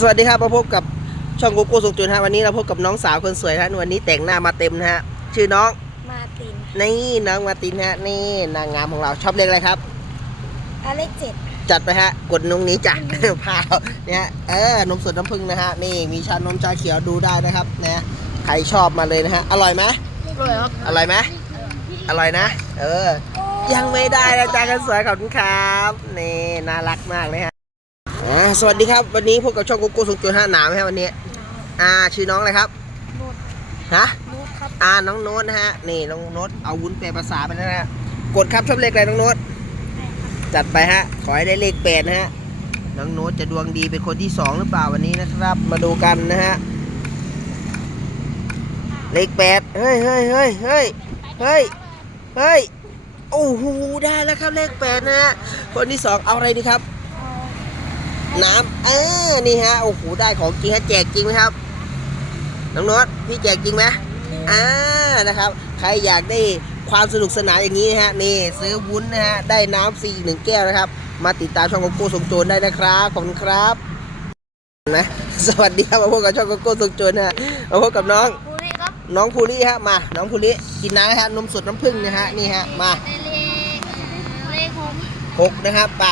สวัสดีครับมาพบกับช่องโกโก้สุขจุนฮะวันนี้เราพบกับน้องสาวคนสวยฮะวันนี้แต่งหน้ามาเต็มนะฮะชื่อน้องมาตินนี่น้องมาร์ตินฮะนี่นางงามของเราชอบเรียกอะไรครับอาเลขเจ็ดจัดไปฮะกดนงนี้จ้ะพาวเนี่ยเออนมสดน้ำผึ้งนะฮะนี่มีชานมชาเขียวดูได้นะครับนะใครชอบมาเลยนะฮะอร่อยไหมเลยครับอร่อยไหมอร่อยนะ เออ ยังไม่ได้นะจ๊ะกันสวยขอบคุณครับนี่น่ารักมากเลยฮะ อ่าสวัสดีครับ วันนี้พบกับช่องโกโก้สุขจุนฮะหนาวไหมฮะวันนี้ อ่าชื่อน้องอะไรครับโน้ตฮะโน้ตครับอ่าน้องโน้ตนะฮะนี่น้องโน้ตเอาวุ้นแปลภาษาไปแล้วนะฮะกดครับชอบเลขอะไรน้องโน้ตจัดไปฮะขอให้ได้เลขแปดนะฮะน้องโน้ตจะดวงดีเป็นคนที่สองหรือเปล่าวันนี้นะครับ มาดูกันนะฮะเลขแปดเฮ้ยเฮ้ยเฮ้ยเฮ้ยเฮ้ยเฮ้ยโอ้โหได้แล้วครับเลขแปดนะฮะคนที่สองเอาอะไรดีครับ น้ำเออนี่ฮะโอ้โหได้ของจริงฮะแจกจริงไหมครับน้องโน้ตพี่แจกจริงไหมอ่านะครับ ใครอยากได้ความสนุกสนานอย่างนี้นะฮะนี่ซื้อวุ้นนะฮะได้น้ำฟรีอีกหนึ่งแก้วนะครับ มาติดตามช่องโกโก้สมโจรได้นะครับขอบคุณครับนะสวัสดีครับมาพบกับช่องโกโก้สมโจรนะฮะมาพบกับน้องภูริครับน้องภูริฮะมา น้องภูริกินน้ำนะฮะนมสดน้ำผึ้งนะฮะนี่ฮะมาเลขเลขหกหกนะครับไป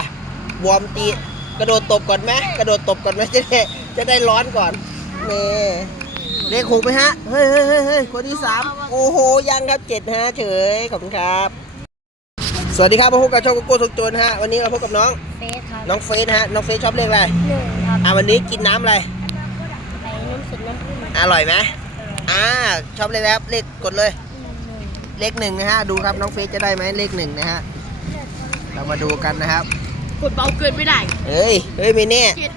วอร์มตี กระโดดตบก่อนไหมกระโดดตบก่อนไหมจะได้จะได้ร้อนก่อนนี่เลขหกไหมฮะ เฮ้ยเฮ้ยเฮ้ยเฮ้ยคนที่สามโอ้โห ยังครับเจ็ดฮะเฉย ขอบคุณครับ สวัสดีครับมาพบกับช่องโกโก้สุกโจนฮะ วันนี้เราพบกับน้อง เฟสครับน้องเฟสฮะ น้องเฟสชอบเลขอะไรหนึ่งครับอ่าวันนี้กินน้ำอะไรไอ้น้ำสุดน้ำผึ้งอร่อยไหมอ่า ชอบเลขอะไรครับเลขกดเลยหนึ่งเลขหนึ่งนะฮะ ดูครับน้องเฟสจะได้ไหมเลขหนึ่งนะฮะ เรามาดูกันนะครับ กดเบาเกินไม่ได้เฮ้ยเฮ้ยไม่แน่เจ็ด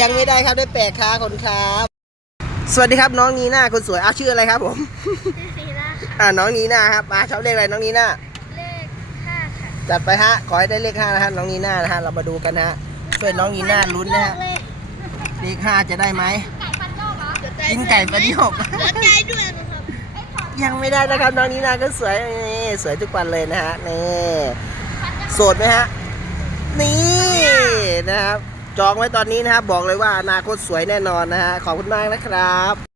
ยังไม่ได้ครับได้แปดค้าคนครับ สวัสดีครับน้องนีน่าคนสวยอ้าวชื่ออะไรครับผม สี่นะอ่าน้องนีน่าครับมาชอบเลขอะไรน้องนีน่าเลขห้าค่ะจัดไปฮะขอให้ได้เลขห้านะฮะน้องนีน่านะฮะเรามาดูกันนะฮะช่วยน้องนีน่าลุ้นนะฮะเลขห้าจะได้ไหมไก่ฟันโยกเหรอกินไก่ปลาโยกเสียใจด้วยนะครับยังไม่ได้นะครับน้องนีน่าก็สวยนี่สวยทุกวันเลยนะฮะนี่โสดไหมฮะ นี่นะครับ จองไว้ตอนนี้นะครับ บอกเลยว่าอนาคตสวยแน่นอนนะฮะขอบคุณมากนะครับ